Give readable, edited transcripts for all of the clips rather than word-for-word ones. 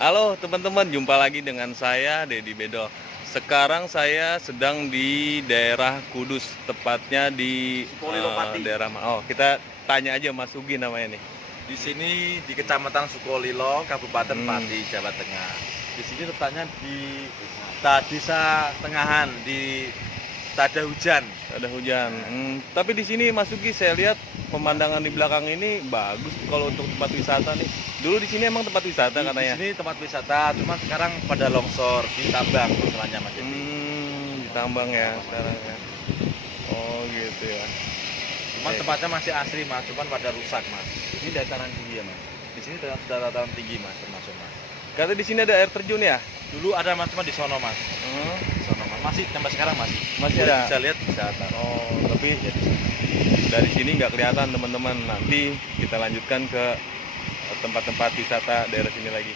Halo teman-teman, jumpa lagi dengan saya Dedi Bedo. Sekarang saya sedang di daerah Kudus, tepatnya di Sukolilo Pati. kita tanya aja Mas Ugi namanya nih. Di sini di Kecamatan Sukolilo, Kabupaten Hmm. Pati, Jawa Tengah. Di sini letaknya di desa tengahan di Tada Hujan. Ada hujan. Tapi di sini Mas Ugi saya lihat pemandangan di belakang ini bagus kalau untuk tempat wisata nih. Dulu di sini emang tempat wisata Di katanya. sini tempat wisata, cuma sekarang pada longsor di tambang masalahnya Mas Dedi. Ditambang ya sekarang ya. Oh gitu ya. Cuma tempatnya masih asri Mas, cuma pada rusak Mas. Ini dataran tinggi ya Mas. Di sini dataran tinggi Mas, termasuk Mas. Katanya di sini ada air terjun ya? Dulu ada Mas, cuma di sono Mas. Di sono Mas. Masih sampai sekarang masih. Masih ada? Bisa lihat bisa atas. Oh, tapi dari sini nggak kelihatan teman-teman. Nanti kita lanjutkan ke tempat-tempat wisata daerah sini lagi.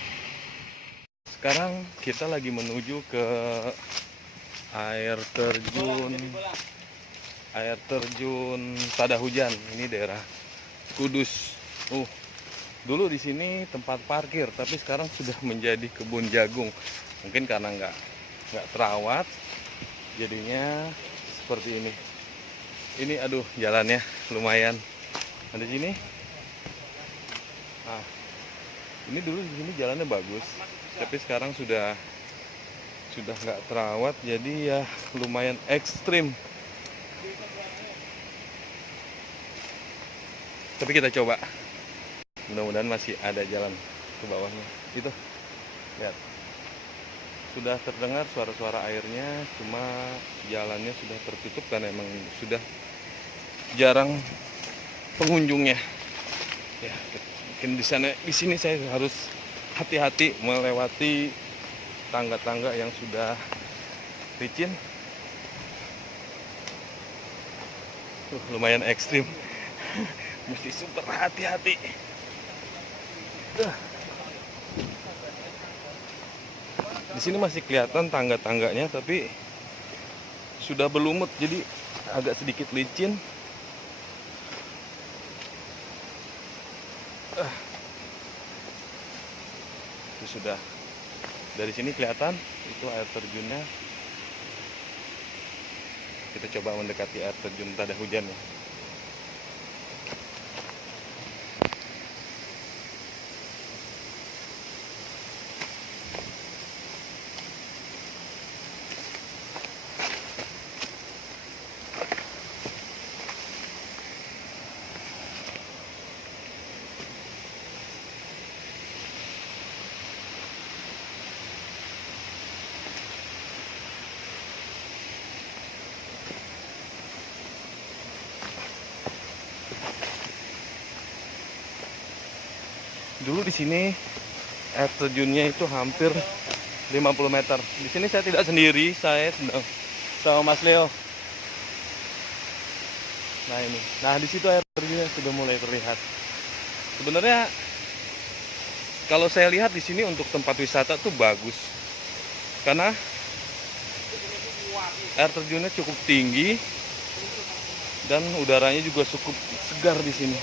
Sekarang kita lagi menuju ke air terjun Tada Hujan. Ini daerah Kudus. Dulu di sini tempat parkir, tapi sekarang sudah menjadi kebun jagung. Mungkin karena nggak terawat, jadinya seperti ini. Ini aduh jalannya lumayan. Ada sini. Nah, ini dulu di sini jalannya bagus, tapi sekarang sudah nggak terawat, jadi ya lumayan ekstrim. Tapi kita coba. Mudah-mudahan masih ada jalan ke bawahnya. Itu. Lihat. Sudah terdengar suara-suara airnya, cuma jalannya sudah tertutup karena emang sudah jarang pengunjungnya. Ya, mungkin di sini saya harus hati-hati melewati tangga-tangga yang sudah licin. Lumayan ekstrim. Mesti super hati-hati. Di sini masih kelihatan tangga-tangganya, tapi sudah berlumut, jadi agak sedikit licin. Itu sudah dari sini kelihatan itu air terjunnya. Kita coba mendekati air terjun Tada Hujan ya. Dulu di sini air terjunnya itu hampir 50 meter. Di sini saya tidak sendiri, saya sedang sama Mas Leo. Nah ini, di situ air terjunnya sudah mulai terlihat. Sebenarnya kalau saya lihat di sini untuk tempat wisata tuh bagus, karena air terjunnya cukup tinggi dan udaranya juga cukup segar di sini.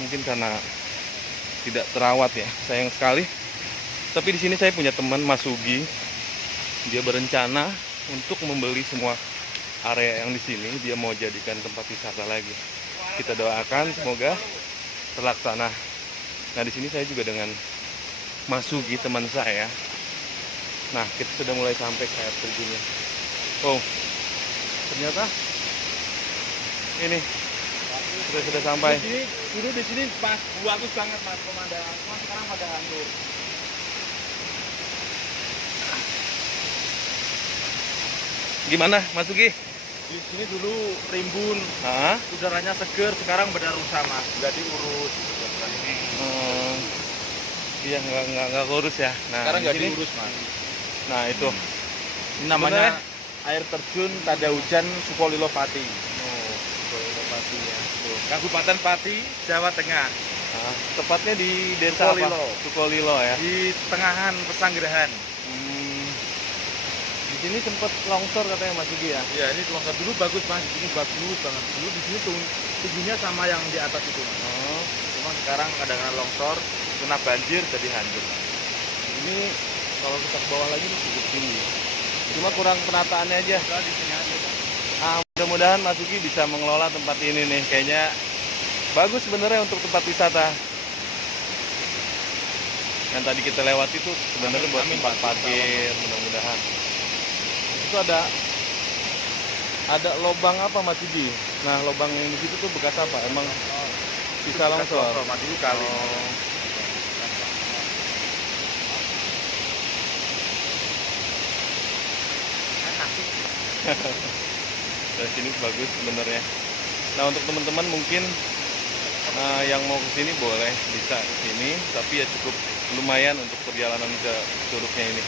Mungkin karena tidak terawat ya, sayang sekali. Tapi di sini saya punya teman Mas Ugi, dia berencana untuk membeli semua area yang di sini, dia mau jadikan tempat wisata lagi. Kita doakan semoga terlaksana. Nah di sini saya juga dengan Mas Ugi teman saya. Nah kita sudah mulai sampai ke air terjunnya. Oh ternyata ini sudah sampai. Dulu di sini pas bagus banget Mas pemandangan, cuma sekarang pada hancur. Gimana Mas Ugi? Di sini dulu rimbun, Hah? udaranya seger, sekarang pada rusak Mas, nggak diurus. Iya nggak kurus ya. Nah Sekarang di nggak sini, diurus Mas. nah itu Ini namanya air terjun Tada Hujan Sukolilo Pati. Pati ya. Kabupaten Pati, Jawa Tengah. Nah, tepatnya di desa Sukolilo. apa? Sukolilo ya. Di tengahan Pesanggerahan. Di sini sempat longsor katanya Mas Ugi ya. Ya ini longsor dulu bagus Mas, ini bagus banget. Dulu di sini tingginya sama yang di atas itu Mas. Oh, Cuma sekarang kadang-kadang longsor, kena banjir jadi hancur Mas. Ini kalau kita ke bawah lagi ini cukup tinggi. Cuma kurang penataannya aja. Di sini aja. Mudah-mudahan Mas Uki bisa mengelola tempat ini nih. Kayaknya bagus sebenarnya untuk tempat wisata. Yang tadi kita lewati itu sebenarnya buat tempat parkir, mudah-mudahan. Itu ada lubang apa Mas Uki? Nah, lubang yang di situ tuh bekas apa? Emang bisa longsor. Mati dulu kali. Oh. Dari sini bagus sebenarnya. Nah, untuk teman-teman mungkin yang mau ke sini boleh bisa ke sini, tapi ya cukup lumayan untuk perjalanan ke Curugnya ini.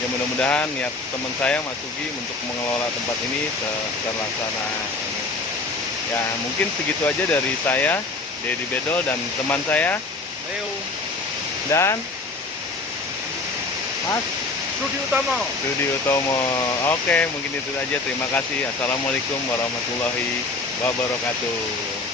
Ya mudah-mudahan niat teman saya Mas Ugi untuk mengelola tempat ini terlaksana. Ya mungkin segitu aja dari saya, Dedi Bedol dan teman saya Leo. dan Mas Rudi Utomo. Rudi Utomo. Oke, mungkin itu aja. Terima kasih. Assalamualaikum warahmatullahi wabarakatuh.